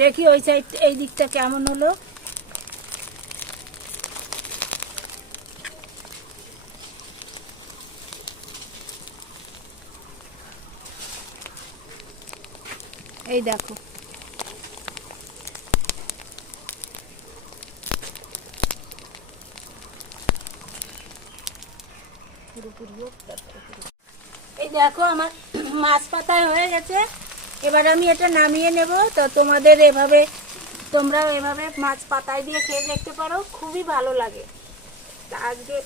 দেখি ওই সাইড এই দিকটা কেমন হলো। এই দেখো এই দেখো আমার মাছ পাতায় হয়ে গেছে। এবার আমি এটা নামিয়ে নেব। তো তোমাদের এভাবে তোমরাও এভাবে মাছ পাতায় দিয়ে খেয়ে দেখতে পারো, খুবই ভালো লাগে। আজকে